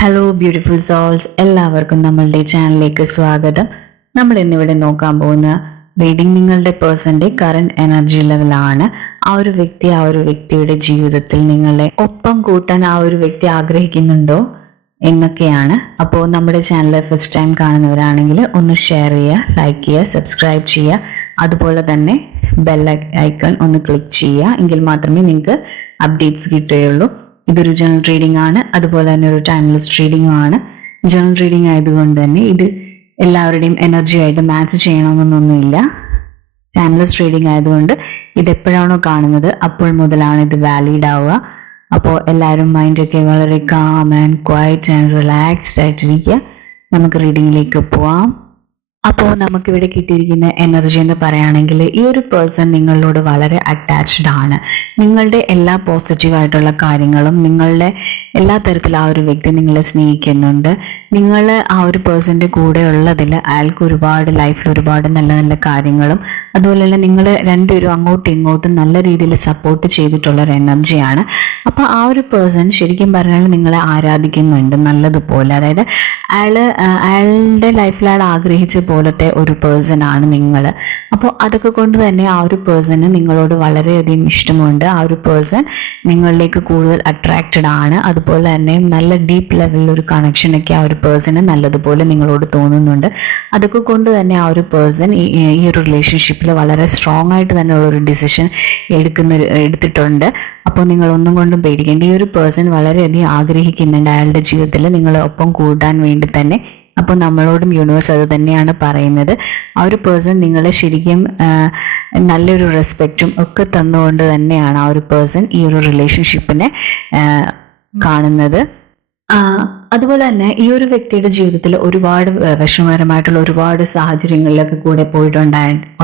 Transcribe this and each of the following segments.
Hello beautiful souls, എല്ലാവർക്കും നമ്മളുടെ ചാനലിലേക്ക് സ്വാഗതം. നമ്മൾ ഇന്നിവിടെ നോക്കാൻ പോകുന്ന റീഡിംഗ് നിങ്ങളുടെ പേഴ്സന്റെ കറന്റ് എനർജി ലെവലാണ്. ആ ഒരു വ്യക്തിയുടെ ജീവിതത്തിൽ നിങ്ങളെ ഒപ്പം കൂട്ടാൻ ആ ഒരു വ്യക്തി ആഗ്രഹിക്കുന്നുണ്ടോ എന്നൊക്കെയാണ്. അപ്പോൾ നമ്മുടെ ചാനൽ ഫസ്റ്റ് ടൈം കാണുന്നവരാണെങ്കിൽ ഒന്ന് ഷെയർ ചെയ്യുക, ലൈക്ക് ചെയ്യുക, സബ്സ്ക്രൈബ് ചെയ്യുക. അതുപോലെ തന്നെ ബെൽ ഐക്കൺ ഒന്ന് ക്ലിക്ക് ചെയ്യുക. എങ്കിൽ മാത്രമേ നിങ്ങൾക്ക് അപ്ഡേറ്റ്സ് കിട്ടുകയുള്ളൂ. ഇതൊരു ജനറൽ റീഡിംഗ് ആണ്, അതുപോലെ തന്നെ ഒരു ടൈംലെസ് റീഡിംഗും ആണ്. ജനറൽ റീഡിംഗ് ആയതുകൊണ്ട് തന്നെ ഇത് എല്ലാവരുടെയും എനർജി ആയിട്ട് മാച്ച് ചെയ്യണമെന്നൊന്നുമില്ല. ടൈംലെസ് റീഡിംഗ് ആയതുകൊണ്ട് ഇത് എപ്പോഴാണോ കാണുന്നത് അപ്പോൾ മുതലാണ് ഇത് വാലിഡ് ആവുക. അപ്പോൾ എല്ലാവരും മൈൻഡൊക്കെ വളരെ calm and quiet and relaxed ആയിട്ടിരിക്കുക. നമുക്ക് റീഡിങ്ങിലേക്ക് പോവാം. അപ്പോൾ നമുക്കിവിടെ കിട്ടിയിരിക്കുന്ന എനർജി എന്ന് പറയുകയാണെങ്കിൽ, ഈ ഒരു പേഴ്സൺ നിങ്ങളോട് വളരെ അറ്റാച്ച്ഡ് ആണ്. നിങ്ങളുടെ എല്ലാ പോസിറ്റീവായിട്ടുള്ള കാര്യങ്ങളും, നിങ്ങളുടെ എല്ലാ തരത്തിലും ആ ഒരു വ്യക്തി നിങ്ങളെ സ്നേഹിക്കുന്നുണ്ട്. നിങ്ങൾ ആ ഒരു പേഴ്സന്റെ കൂടെ ഉള്ളതിൽ അയാൾക്ക് ഒരുപാട് ലൈഫിൽ ഒരുപാട് നല്ല നല്ല കാര്യങ്ങളും, അതുപോലെ തന്നെ നിങ്ങൾ രണ്ടുപേരും അങ്ങോട്ടും ഇങ്ങോട്ടും നല്ല രീതിയിൽ സപ്പോർട്ട് ചെയ്തിട്ടുള്ള ഒരു എനർജിയാണ്. അപ്പോൾ ആ ഒരു പേഴ്സൺ ശരിക്കും പറഞ്ഞാൽ നിങ്ങളെ ആരാധിക്കുന്നുണ്ട് നല്ലതുപോലെ. അതായത് അയാളുടെ ലൈഫിൽ അയാൾ ആഗ്രഹിച്ച പോലത്തെ ഒരു പേഴ്സൺ ആണ് നിങ്ങൾ. അപ്പോൾ അതൊക്കെ കൊണ്ട് തന്നെ ആ ഒരു പേഴ്സണ് നിങ്ങളോട് വളരെയധികം ഇഷ്ടമുണ്ട്. ആ ഒരു പേഴ്സൺ നിങ്ങളിലേക്ക് കൂടുതൽ അട്രാക്റ്റഡ് ആണ്. അതുപോലെ തന്നെ നല്ല ഡീപ്പ് ലെവലിൽ ഒരു കണക്ഷനൊക്കെ ആ ഒരു പേഴ്സണ് നല്ലതുപോലെ നിങ്ങളോട് തോന്നുന്നുണ്ട്. അതൊക്കെ കൊണ്ട് തന്നെ ആ ഒരു പേഴ്സൺ ഈ ഒരു റിലേഷൻഷിപ്പിൽ വളരെ സ്ട്രോങ് ആയിട്ട് തന്നെ ഒരു ഡിസിഷൻ എടുത്തിട്ടുണ്ട്. അപ്പോൾ നിങ്ങൾ ഒന്നും കൊണ്ടും പേടിക്കേണ്ട. ഈ ഒരു പേഴ്സൺ വളരെയധികം ആഗ്രഹിക്കുന്നുണ്ട് അയാളുടെ ജീവിതത്തിൽ നിങ്ങളെ ഒപ്പം കൂടാൻ വേണ്ടി തന്നെ. അപ്പോൾ നമ്മളോടും യൂണിവേഴ്സ് അത് തന്നെയാണ് പറയുന്നത്. ആ ഒരു പേഴ്സൺ നിങ്ങളെ ശരിക്കും നല്ലൊരു റെസ്പെക്റ്റും ഒക്കെ തന്നുകൊണ്ട് തന്നെയാണ് ആ ഒരു പേഴ്സൺ ഈ ഒരു റിലേഷൻഷിപ്പിനെ കാണുന്നത്. അതുപോലെ തന്നെ ഈ ഒരു വ്യക്തിയുടെ ജീവിതത്തിൽ ഒരുപാട് വിഷമകരമായിട്ടുള്ള ഒരുപാട് സാഹചര്യങ്ങളിലൊക്കെ കൂടെ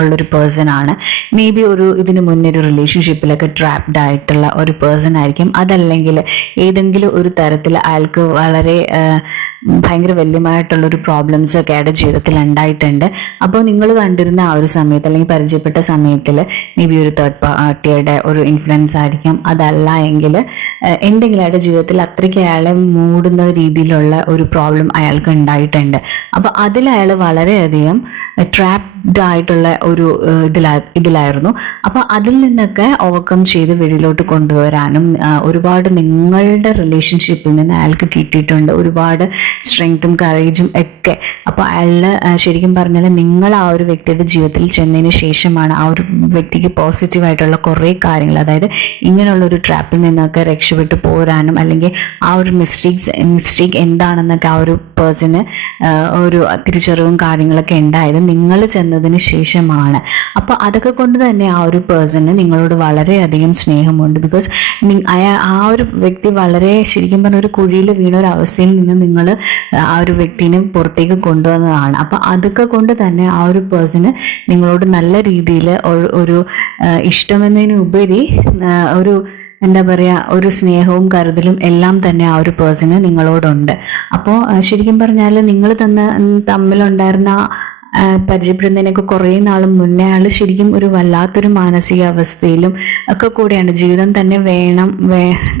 ഉള്ളൊരു പേഴ്സൺ ആണ്. മേ ബി ഇതിനു മുന്നേ ഒരു റിലേഷൻഷിപ്പിലൊക്കെ ട്രാപ്ഡ് ആയിട്ടുള്ള ഒരു പേഴ്സൺ ആയിരിക്കും. അതല്ലെങ്കിൽ ഏതെങ്കിലും ഒരു തരത്തിൽ അയാൾക്ക് വളരെ ഭയങ്കര വല്യമായിട്ടുള്ള ഒരു പ്രോബ്ലംസ് ഒക്കെ അയാളുടെ ജീവിതത്തിൽ ഉണ്ടായിട്ടുണ്ട്. അപ്പോൾ നിങ്ങൾ കണ്ടിരുന്ന ആ ഒരു സമയത്ത് അല്ലെങ്കിൽ പരിചയപ്പെട്ട സമയത്തിൽ മേ ബി ഒരു തേർഡ് പാർട്ടിയുടെ ഒരു ഇൻഫ്ലുവൻസ് ആയിരിക്കാം. അതല്ല എങ്കിൽ എന്തെങ്കിലും അയാളുടെ ജീവിതത്തിൽ അത്രയ്ക്ക് അയാളെ മൂടുന്ന രീതിയിലുള്ള ഒരു പ്രോബ്ലം അയാൾക്ക് ഉണ്ടായിട്ടുണ്ട്. അപ്പൊ അതിൽ അയാൾ വളരെയധികം ട്രാപ്ഡ് ആയിട്ടുള്ള ഒരു ഇതിലായിരുന്നു. അപ്പൊ അതിൽ നിന്നൊക്കെ ഓവർകം ചെയ്ത് വെളിയിലോട്ട് കൊണ്ടുവരാനും ഒരുപാട് നിങ്ങളുടെ റിലേഷൻഷിപ്പിൽ നിന്ന് അയാൾക്ക് കിട്ടിയിട്ടുണ്ട് ഒരുപാട് സ്ട്രെങ്തും കറേജും ഒക്കെ. അപ്പൊ അയാള് ശരിക്കും പറഞ്ഞാൽ നിങ്ങൾ ആ ഒരു വ്യക്തിയുടെ ജീവിതത്തിൽ ചെന്നതിന് ശേഷമാണ് ആ ഒരു വ്യക്തിക്ക് പോസിറ്റീവായിട്ടുള്ള കുറേ കാര്യങ്ങൾ, അതായത് ഇങ്ങനെയുള്ള ഒരു ട്രാപ്പിൽ നിന്നൊക്കെ രക്ഷപ്പെട്ടു പോരാനും അല്ലെങ്കിൽ ആ ഒരു മിസ്റ്റേക്ക് എന്താണെന്നൊക്കെ ആ ഒരു പേഴ്സണ് ഒരു തിരിച്ചറിവും കാര്യങ്ങളൊക്കെ ഉണ്ടായത് നിങ്ങൾ ചെന്നതിന് ശേഷമാണ്. അപ്പൊ അതൊക്കെ കൊണ്ട് തന്നെ ആ ഒരു പേഴ്സണ് നിങ്ങളോട് വളരെയധികം സ്നേഹമുണ്ട്. ബിക്കോസ് ആ ഒരു വ്യക്തി വളരെ ശരിക്കും പറഞ്ഞ ഒരു കുഴിയിൽ വീണ ഒരു അവസ്ഥയിൽ നിന്ന് നിങ്ങൾ ആ ഒരു വ്യക്തിനെ പുറത്തേക്ക് കൊണ്ടുവന്നതാണ്. അപ്പൊ അതൊക്കെ കൊണ്ട് തന്നെ ആ ഒരു പേഴ്സണ് നിങ്ങളോട് നല്ല രീതിയിൽ ഒരു ഇഷ്ടമെന്നതിനുപരി ഒരു എന്താ പറയാ ഒരു സ്നേഹവും കരുതലും എല്ലാം തന്നെ ആ ഒരു പേഴ്സണ് നിങ്ങളോടുണ്ട്. അപ്പോൾ ശരിക്കും പറഞ്ഞാൽ നിങ്ങൾ തമ്മിലുണ്ടായിരുന്ന പരിചയപ്പെടുന്നതിനൊക്കെ കുറേ നാളും മുന്നേ ആള് ശരിക്കും ഒരു വല്ലാത്തൊരു മാനസികാവസ്ഥയിലും ഒക്കെ കൂടെയാണ്. ജീവിതം തന്നെ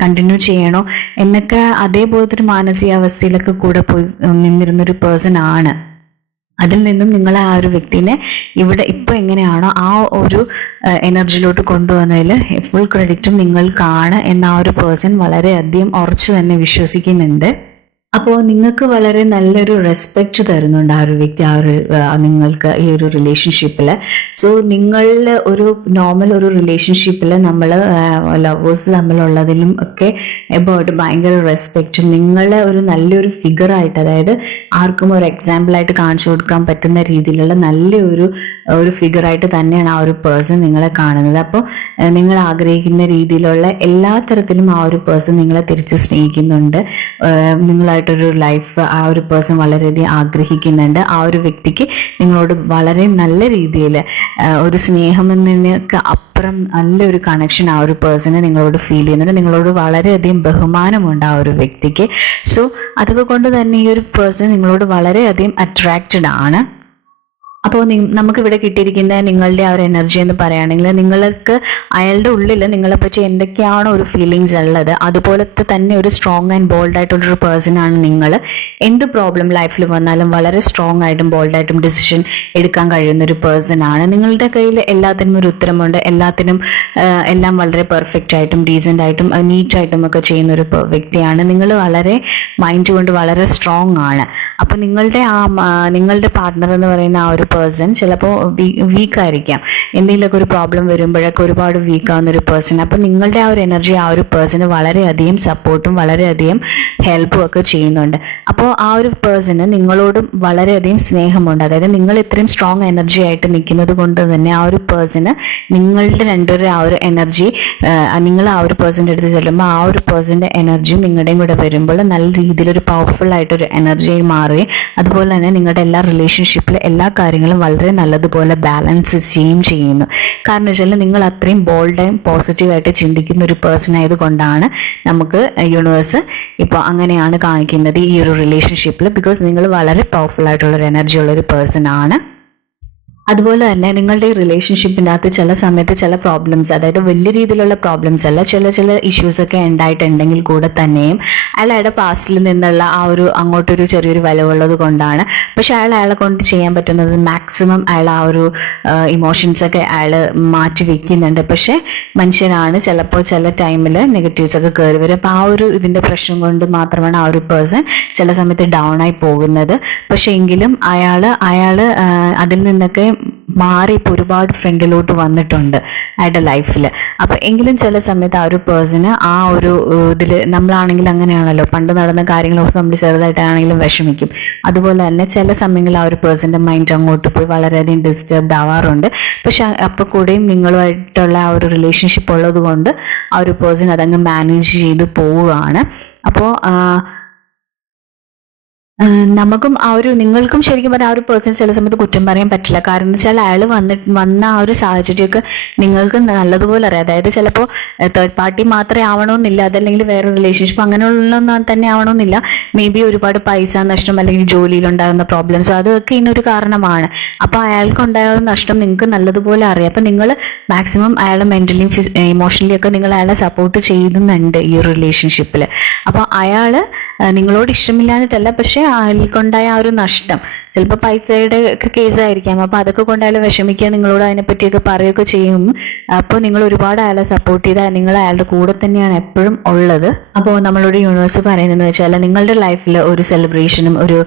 കണ്ടിന്യൂ ചെയ്യണോ എന്നൊക്കെ അതേപോലത്തെ ഒരു മാനസികാവസ്ഥയിലൊക്കെ കൂടെ പോയി നിന്നിരുന്നൊരു പേഴ്സൺ ആണ്. അതിൽ നിന്നും നിങ്ങൾ ആ ഒരു വ്യക്തിനെ ഇവിടെ ഇപ്പൊ എങ്ങനെയാണോ ആ ഒരു എനർജിയിലോട്ട് കൊണ്ടുവന്നതിൽ ഫുൾ ക്രെഡിറ്റും നിങ്ങൾക്കാണ് എന്ന ആ ഒരു പേഴ്സൺ വളരെയധികം ഉറച്ചു തന്നെ വിശ്വസിക്കുന്നുണ്ട്. അപ്പോൾ നിങ്ങൾക്ക് വളരെ നല്ലൊരു റെസ്പെക്റ്റ് തരുന്നുണ്ട് ആ ഒരു വ്യക്തി നിങ്ങൾക്ക് ഈ ഒരു റിലേഷൻഷിപ്പിൽ. സോ നിങ്ങളുടെ ഒരു നോർമൽ ഒരു റിലേഷൻഷിപ്പിൽ നമ്മൾ ലവേഴ്സ് തമ്മിലുള്ളതിലും ഒക്കെ എബൌട്ട് ഭയങ്കര റെസ്പെക്റ്റും നിങ്ങളെ ഒരു നല്ലൊരു ഫിഗറായിട്ട്, അതായത് ആർക്കും ഒരു എക്സാമ്പിളായിട്ട് കാണിച്ചു കൊടുക്കാൻ പറ്റുന്ന രീതിയിലുള്ള നല്ലൊരു ഫിഗറായിട്ട് തന്നെയാണ് ആ ഒരു പേഴ്സൺ നിങ്ങളെ കാണുന്നത്. അപ്പോൾ നിങ്ങൾ ആഗ്രഹിക്കുന്ന രീതിയിലുള്ള എല്ലാ തരത്തിലും ആ ഒരു പേഴ്സൺ നിങ്ങളെ തിരിച്ച് സ്നേഹിക്കുന്നുണ്ട്. നിങ്ങളായിട്ടൊരു ലൈഫ് ആ ഒരു പേഴ്സൺ വളരെയധികം ആഗ്രഹിക്കുന്നുണ്ട്. ആ ഒരു വ്യക്തിക്ക് നിങ്ങളോട് വളരെ നല്ല രീതിയിൽ ഒരു സ്നേഹം എന്നതിനൊക്കെ അപ്പുറം നല്ലൊരു കണക്ഷൻ ആ ഒരു പേഴ്സണ് നിങ്ങളോട് ഫീൽ ചെയ്യുന്നുണ്ട്. നിങ്ങളോട് വളരെയധികം ബഹുമാനമുണ്ട് ആ ഒരു വ്യക്തിക്ക്. സോ അതൊക്കെ കൊണ്ട് തന്നെ ഈ ഒരു പേഴ്സൺ നിങ്ങളോട് വളരെയധികം അട്രാക്റ്റഡ് ആണ്. അപ്പോൾ നമുക്ക് ഇവിടെ കിട്ടിയിരിക്കുന്ന നിങ്ങളുടെ ആ ഒരു എനർജി എന്ന് പറയുകയാണെങ്കിൽ നിങ്ങൾക്ക് അയാളുടെ ഉള്ളിൽ നിങ്ങളെ പറ്റി എന്തൊക്കെയാണോ ഒരു ഫീലിങ്സ് ഉള്ളത് അതുപോലത്തെ തന്നെ ഒരു സ്ട്രോങ് ആൻഡ് ബോൾഡ് ആയിട്ടുള്ളൊരു പേഴ്സൺ ആണ് നിങ്ങൾ. എന്ത് പ്രോബ്ലം ലൈഫിൽ വന്നാലും വളരെ സ്ട്രോങ് ആയിട്ടും ബോൾഡായിട്ടും ഡിസിഷൻ എടുക്കാൻ കഴിയുന്ന ഒരു പേഴ്സൺ ആണ്. നിങ്ങളുടെ കയ്യിൽ എല്ലാത്തിനും ഒരു ഉത്തരമുണ്ട്, എല്ലാത്തിനും എല്ലാം വളരെ പെർഫെക്റ്റ് ആയിട്ടും ഡീസൻ്റ് ആയിട്ടും നീറ്റായിട്ടും ഒക്കെ ചെയ്യുന്ന ഒരു വ്യക്തിയാണ്. നിങ്ങൾ വളരെ മൈൻഡ് കൊണ്ട് വളരെ സ്ട്രോങ് ആണ്. അപ്പൊ നിങ്ങളുടെ പാർട്ട്ണർ എന്ന് പറയുന്ന ആ ഒരു പേഴ്സൺ ചിലപ്പോൾ വീക്ക് ആയിരിക്കാം, എന്തെങ്കിലുമൊക്കെ ഒരു പ്രോബ്ലം വരുമ്പോഴൊക്കെ ഒരുപാട് വീക്ക് ആവുന്ന ഒരു പേഴ്സൺ. അപ്പൊ നിങ്ങളുടെ ആ ഒരു എനർജി ആ ഒരു പേഴ്സണ് വളരെയധികം സപ്പോർട്ടും വളരെയധികം ഹെൽപ്പും ഒക്കെ ചെയ്യുന്നുണ്ട്. അപ്പോൾ ആ ഒരു പേഴ്സണ് നിങ്ങളോടും വളരെയധികം സ്നേഹമുണ്ട്. അതായത് നിങ്ങൾ ഇത്രയും സ്ട്രോങ് എനർജി ആയിട്ട് നിൽക്കുന്നത് കൊണ്ട് തന്നെ ആ ഒരു പേഴ്സണ് നിങ്ങളുടെ രണ്ടുപേരുടെ ആ ഒരു എനർജി, നിങ്ങൾ ആ ഒരു പേഴ്സൻ്റെ അടുത്ത് ചെല്ലുമ്പോൾ ആ ഒരു പേഴ്സന്റെ എനർജിയും നിങ്ങളുടെയും കൂടെ വരുമ്പോൾ നല്ല രീതിയിൽ ഒരു പവർഫുൾ ആയിട്ടൊരു എനർജിയായി മാറുകയും അതുപോലെ തന്നെ നിങ്ങളുടെ എല്ലാ റിലേഷൻഷിപ്പിലെ എല്ലാ കാര്യങ്ങളും വളരെ നല്ലതുപോലെ ബാലൻസ് ചെയ്യുന്നു. കാരണം വെച്ചാൽ നിങ്ങൾ അത്രയും ബോൾഡായും പോസിറ്റീവായിട്ട് ചിന്തിക്കുന്ന ഒരു പേഴ്സൺ ആയതുകൊണ്ടാണ് നമുക്ക് യൂണിവേഴ്സ് ഇപ്പോൾ അങ്ങനെയാണ് കാണിക്കുന്നത് ഈ ഒരു റിലേഷൻഷിപ്പിൽ. ബിക്കോസ് നിങ്ങൾ വളരെ പവർഫുൾ ആയിട്ടുള്ള ഒരു എനർജി ഉള്ള ഒരു പേഴ്സൺ ആണ്. അതുപോലെ തന്നെ നിങ്ങളുടെ ഈ റിലേഷൻഷിപ്പിൻ്റെ അകത്ത് ചില സമയത്ത് ചില പ്രോബ്ലംസ്, അതായത് വലിയ രീതിയിലുള്ള പ്രോബ്ലംസ് അല്ല, ചില ഇഷ്യൂസ് ഒക്കെ ഉണ്ടായിട്ടുണ്ടെങ്കിൽ കൂടെ തന്നെയും അയാളുടെ പാസ്റ്റിൽ നിന്നുള്ള ആ ഒരു അങ്ങോട്ടൊരു ചെറിയൊരു വിലവുള്ളത് കൊണ്ടാണ്. പക്ഷെ അയാളെ കൊണ്ട് ചെയ്യാൻ പറ്റുന്നത് മാക്സിമം അയാൾ ആ ഒരു ഇമോഷൻസ് ഒക്കെ അയാൾ മാറ്റി വെക്കുന്നുണ്ട്. പക്ഷെ മനുഷ്യരാണ്, ചിലപ്പോൾ ചില ടൈമിൽ നെഗറ്റീവ്സ് ഒക്കെ കയറി വരും. അപ്പോൾ ആ ഒരു ഇതിൻ്റെ പ്രശ്നം കൊണ്ട് മാത്രമാണ് ആ ഒരു പേഴ്സൺ ചില സമയത്ത് ഡൗൺ ആയി പോകുന്നത്. പക്ഷെ എങ്കിലും അയാൾ അതിൽ നിന്നൊക്കെ മാറി ഇപ്പോൾ ഒരുപാട് ഫ്രണ്ടിലോട്ട് വന്നിട്ടുണ്ട് അയാളുടെ ലൈഫിൽ. അപ്പം എങ്കിലും ചില സമയത്ത് ആ ഒരു പേഴ്സണ് ആ ഒരു ഇതിൽ, നമ്മളാണെങ്കിൽ അങ്ങനെയാണല്ലോ, പണ്ട് നടന്ന കാര്യങ്ങളൊക്കെ നമ്മൾ ചെറുതായിട്ടാണെങ്കിലും വിഷമിക്കും. അതുപോലെ തന്നെ ചില സമയങ്ങളിൽ ആ ഒരു പേഴ്സന്റെ മൈൻഡ് അങ്ങോട്ട് പോയി വളരെയധികം ഡിസ്റ്റർബ്ഡ് ആവാറുണ്ട്. പക്ഷെ അപ്പോൾ കൂടെയും നിങ്ങളുമായിട്ടുള്ള ആ ഒരു റിലേഷൻഷിപ്പ് ഉള്ളത് കൊണ്ട് ആ ഒരു പേഴ്സൺ അതങ്ങ് മാനേജ് ചെയ്ത് പോവുകയാണ്. അപ്പോൾ നമുക്കും ആ ഒരു, നിങ്ങൾക്കും ശരിക്കും പറഞ്ഞാൽ ആ ഒരു പേഴ്സൺ ചില സമയത്ത് കുറ്റം പറയാൻ പറ്റില്ല. കാരണം എന്ന് വെച്ചാൽ അയാൾ വന്ന ആ ഒരു സാഹചര്യമൊക്കെ നിങ്ങൾക്ക് നല്ലതുപോലെ അറിയാം. അതായത് ചിലപ്പോൾ തേർഡ് പാർട്ടി മാത്രമേ ആവണമെന്നില്ല, അതല്ലെങ്കിൽ വേറെ റിലേഷൻഷിപ്പ് അങ്ങനെയുള്ളൊന്നും തന്നെ ആവണമെന്നില്ല. മേ ബി ഒരുപാട് പൈസ നഷ്ടം അല്ലെങ്കിൽ ജോലിയിലുണ്ടാകുന്ന പ്രോബ്ലംസ് അതൊക്കെ ഇതിനൊരു കാരണമാണ്. അപ്പോൾ അയാൾക്കുണ്ടായ നഷ്ടം നിങ്ങൾക്ക് നല്ലതുപോലെ അറിയാം. അപ്പം നിങ്ങൾ മാക്സിമം അയാളെ മെന്റലി ഇമോഷണലി ഒക്കെ നിങ്ങൾ അയാളെ സപ്പോർട്ട് ചെയ്യുന്നുണ്ട് ഈ ഒരു റിലേഷൻഷിപ്പിൽ. അപ്പോൾ അയാൾ നിങ്ങളോട് ഇഷ്ടമില്ലാഞ്ഞിട്ടല്ല, പക്ഷെ അയാൾക്കുണ്ടായ ആ ഒരു നഷ്ടം ചിലപ്പോൾ പൈസയുടെ ഒക്കെ കേസായിരിക്കാം. അപ്പോൾ അതൊക്കെ കൊണ്ട് അയാൾ വിഷമിക്കുക, നിങ്ങളോട് അതിനെപ്പറ്റിയൊക്കെ പറയുകയൊക്കെ ചെയ്യും. അപ്പോൾ നിങ്ങൾ ഒരുപാട് അയാളെ സപ്പോർട്ട് ചെയ്താൽ നിങ്ങൾ അയാളുടെ കൂടെ തന്നെയാണ് എപ്പോഴും ഉള്ളത്. അപ്പോൾ നമ്മളോട് യൂണിവേഴ്സ് പറയുന്നതെന്ന് വെച്ചാൽ നിങ്ങളുടെ ലൈഫിൽ ഒരു സെലിബ്രേഷനും ഒരു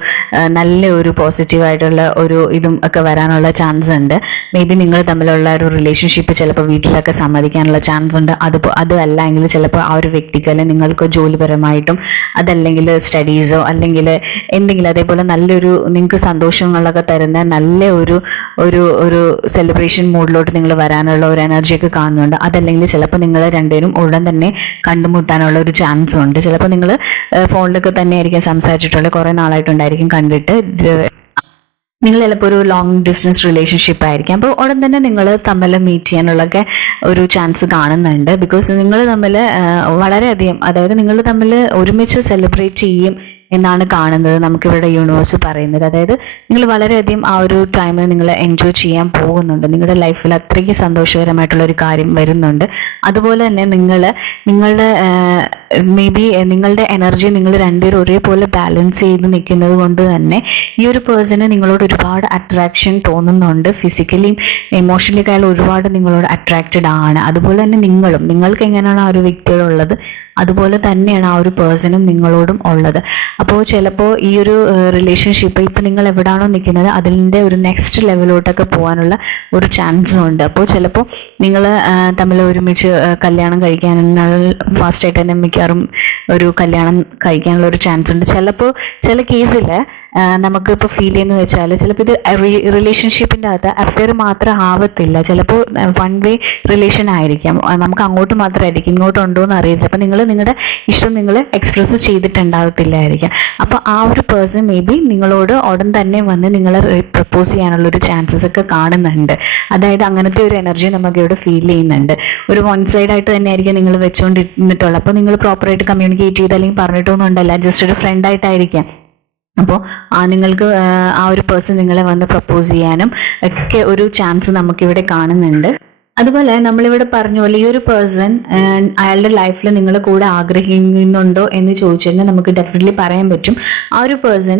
നല്ല ഒരു പോസിറ്റീവായിട്ടുള്ള ഒരു ഇതും ഒക്കെ വരാനുള്ള ചാൻസ് ഉണ്ട്. മേ ബി നിങ്ങൾ തമ്മിലുള്ള ഒരു റിലേഷൻഷിപ്പ് ചിലപ്പോൾ വീട്ടിലൊക്കെ സമ്മതിക്കാനുള്ള ചാൻസ് ഉണ്ട്. അതല്ലെങ്കിൽ ചിലപ്പോൾ ആ ഒരു വ്യക്തിക്ക് അല്ലെങ്കിൽ നിങ്ങൾക്ക് ജോലിപരമായിട്ടും അതല്ലെങ്കിൽ സ്റ്റഡീസോ അല്ലെങ്കിൽ എന്തെങ്കിലും അതേപോലെ നല്ലൊരു നിങ്ങൾക്ക് സന്തോഷങ്ങളൊക്കെ തരുന്ന നല്ല ഒരു സെലിബ്രേഷൻ മൂഡിലോട്ട് നിങ്ങൾ വരാനുള്ള ഒരു എനർജിയൊക്കെ കാണുന്നുണ്ട്. അതല്ലെങ്കിൽ ചിലപ്പോൾ നിങ്ങൾ രണ്ടുപേരും ഉടൻ തന്നെ കണ്ടുമുട്ടാനുള്ള ഒരു ചാൻസ് ഉണ്ട്. ചിലപ്പോൾ നിങ്ങൾ ഫോണിലൊക്കെ തന്നെ ആയിരിക്കും സംസാരിച്ചിട്ടുള്ളത്, കുറേ നാളായിട്ടുണ്ടായിരിക്കും കണ്ടിട്ട്. നിങ്ങൾ ചിലപ്പോൾ ഒരു ലോങ് ഡിസ്റ്റൻസ് റിലേഷൻഷിപ്പ് ആയിരിക്കും. അപ്പോൾ ഉടൻ തന്നെ നിങ്ങൾ തമ്മിൽ മീറ്റ് ചെയ്യാനുള്ളൊക്കെ ഒരു ചാൻസ് കാണുന്നുണ്ട്. ബിക്കോസ് നിങ്ങൾ തമ്മിൽ വളരെയധികം, അതായത് നിങ്ങൾ തമ്മിൽ ഒരുമിച്ച് സെലിബ്രേറ്റ് ചെയ്യും എന്നാണ് കാണുന്നത് നമുക്കിവിടെ യൂണിവേഴ്സ് പറയുന്നത്. അതായത് നിങ്ങൾ വളരെയധികം ആ ഒരു ടൈം നിങ്ങൾ എൻജോയ് ചെയ്യാൻ പോകുന്നുണ്ട്. നിങ്ങളുടെ ലൈഫിൽ അത്രയ്ക്ക് സന്തോഷകരമായിട്ടുള്ള ഒരു കാര്യം വരുന്നുണ്ട്. അതുപോലെ തന്നെ നിങ്ങളുടെ മേ ബി നിങ്ങളുടെ എനർജി നിങ്ങൾ രണ്ടുപേരും ഒരേപോലെ ബാലൻസ് ചെയ്ത് നിൽക്കുന്നത് കൊണ്ട് തന്നെ ഈ ഒരു പേഴ്സണ് നിങ്ങളോട് ഒരുപാട് അട്രാക്ഷൻ തോന്നുന്നുണ്ട്. ഫിസിക്കലിയും ഇമോഷണലി ആയാലും ഒരുപാട് നിങ്ങളോട് അട്രാക്റ്റഡ് ആണ്. അതുപോലെ തന്നെ നിങ്ങൾക്ക് എങ്ങനെയാണ് ആ ഒരു വ്യക്തിയോടുള്ളത് അതുപോലെ തന്നെയാണ് ആ ഒരു പേഴ്സണും നിങ്ങളോടും ഉള്ളത്. അപ്പോൾ ചിലപ്പോൾ ഈ ഒരു റിലേഷൻഷിപ്പ് ഇപ്പം നിങ്ങൾ എവിടാണോ നിൽക്കുന്നത് അതിൻ്റെ ഒരു നെക്സ്റ്റ് ലെവലോട്ടൊക്കെ പോകാനുള്ള ഒരു ചാൻസും ഉണ്ട്. അപ്പോൾ ചിലപ്പോൾ നിങ്ങൾ തമ്മിൽ ഒരുമിച്ച് കല്യാണം കഴിക്കാനുള്ള ഫാസ്റ്റായിട്ട് തന്നെ മിക്കവാറും ഒരു കല്യാണം കഴിക്കാനുള്ള ഒരു ചാൻസ് ഉണ്ട്. ചിലപ്പോൾ ചില കേസിൽ നമുക്കിപ്പോൾ ഫീൽ ചെയ്യുന്നത് വെച്ചാൽ ചിലപ്പോൾ ഇത് റിലേഷൻഷിപ്പിൻ്റെ അകത്ത് അഫെയർ മാത്രം ആവത്തില്ല. ചിലപ്പോൾ വൺ വേ റിലേഷൻ ആയിരിക്കാം, നമുക്ക് അങ്ങോട്ട് മാത്രമായിരിക്കും, ഇങ്ങോട്ട് ഉണ്ടോ എന്ന് അറിയില്ല. അപ്പം നിങ്ങളുടെ ഇഷ്ടം നിങ്ങൾ എക്സ്പ്രസ് ചെയ്തിട്ടുണ്ടാകത്തില്ലായിരിക്കാം. അപ്പോൾ ആ ഒരു പേഴ്സൺ മേ ബി നിങ്ങളോട് ഉടൻ തന്നെ വന്ന് നിങ്ങളെ പ്രപ്പോസ് ചെയ്യാനുള്ള ഒരു ചാൻസസ് ഒക്കെ കാണുന്നുണ്ട്. അതായത് അങ്ങനത്തെ ഒരു എനർജി നമുക്ക് ഇവിടെ ഫീൽ ചെയ്യുന്നുണ്ട്. ഒരു വൺ സൈഡ് ആയിട്ട് തന്നെ ആയിരിക്കും നിങ്ങൾ വെച്ചുകൊണ്ടിരുന്നിട്ടുള്ളത്. അപ്പോൾ നിങ്ങൾ പ്രോപ്പറായിട്ട് കമ്മ്യൂണിക്കേറ്റ് ചെയ്ത് അല്ലെങ്കിൽ പറഞ്ഞിട്ടൊന്നും ഉണ്ടല്ല, ജസ്റ്റ് ഒരു ഫ്രണ്ട് ആയിട്ടായിരിക്കാം അപ്പോൾ നിങ്ങൾക്ക് ആ ഒരു പേഴ്സൺ നിങ്ങളെ വന്ന് പ്രപ്പോസ് ചെയ്യാനും ഒക്കെ ഒരു ചാൻസ് നമുക്കിവിടെ കാണുന്നുണ്ട്. അതുപോലെ നമ്മളിവിടെ പറഞ്ഞ പോലെ ഈ ഒരു പേഴ്സൺ അയാളുടെ ലൈഫിൽ നിങ്ങളെ കൂടെ ആഗ്രഹിക്കുന്നുണ്ടോ എന്ന് ചോദിച്ചാൽ നമുക്ക് ഡെഫിനറ്റ്ലി പറയാൻ പറ്റും. ആ ഒരു പേഴ്സൺ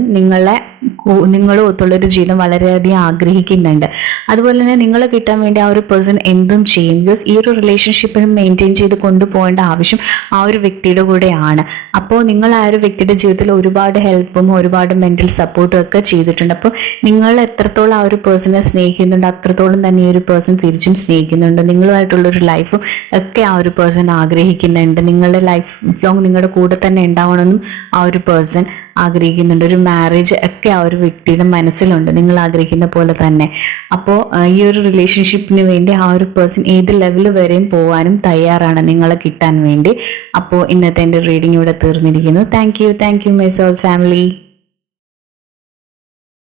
നിങ്ങളും ഒത്തുള്ളൊരു ജീവിതം വളരെയധികം ആഗ്രഹിക്കുന്നുണ്ട്. അതുപോലെ തന്നെ നിങ്ങളെ കിട്ടാൻ വേണ്ടി ആ ഒരു പേഴ്സൺ എന്തും ചെയ്യും. ബിക്കോസ് ഈ ഒരു റിലേഷൻഷിപ്പിനും മെയിൻറ്റെയിൻ ചെയ്ത് കൊണ്ടുപോകേണ്ട ആവശ്യം ആ ഒരു വ്യക്തിയുടെ കൂടെയാണ്. അപ്പോൾ നിങ്ങൾ ആ ഒരു വ്യക്തിയുടെ ജീവിതത്തിൽ ഒരുപാട് ഹെൽപ്പും ഒരുപാട് മെന്റൽ സപ്പോർട്ടും ഒക്കെ ചെയ്തിട്ടുണ്ട്. അപ്പോൾ നിങ്ങൾ എത്രത്തോളം ആ ഒരു പേഴ്സണെ സ്നേഹിക്കുന്നുണ്ട് അത്രത്തോളം തന്നെ ഈ ഒരു പേഴ്സൺ തിരിച്ചും സ്നേഹിക്കുന്നുണ്ട്. നിങ്ങളുമായിട്ടുള്ളൊരു ലൈഫും ഒക്കെ ആ ഒരു പേഴ്സൺ ആഗ്രഹിക്കുന്നുണ്ട്. നിങ്ങളുടെ ലൈഫ് ലോങ് നിങ്ങളുടെ കൂടെ തന്നെ ഉണ്ടാവണമെന്നും ആ ഒരു പേഴ്സൺ ആഗ്രഹിക്കുന്നുണ്ട്. ഒരു മാരേജ് ഒക്കെ ആ ഒരു വ്യക്തിയുടെ മനസ്സിലുണ്ട്, നിങ്ങൾ ആഗ്രഹിക്കുന്ന പോലെ തന്നെ. അപ്പോൾ ഈ ഒരു റിലേഷൻഷിപ്പിന് വേണ്ടി ആ ഒരു പേഴ്സൺ ഏത് ലെവൽ വരെയും പോകാനും തയ്യാറാണ് നിങ്ങളെ കിട്ടാൻ വേണ്ടി. അപ്പോൾ ഇന്നത്തെ എൻ്റെ റീഡിംഗ് ഇവിടെ തീർന്നിരിക്കുന്നു. Thank you my soul family.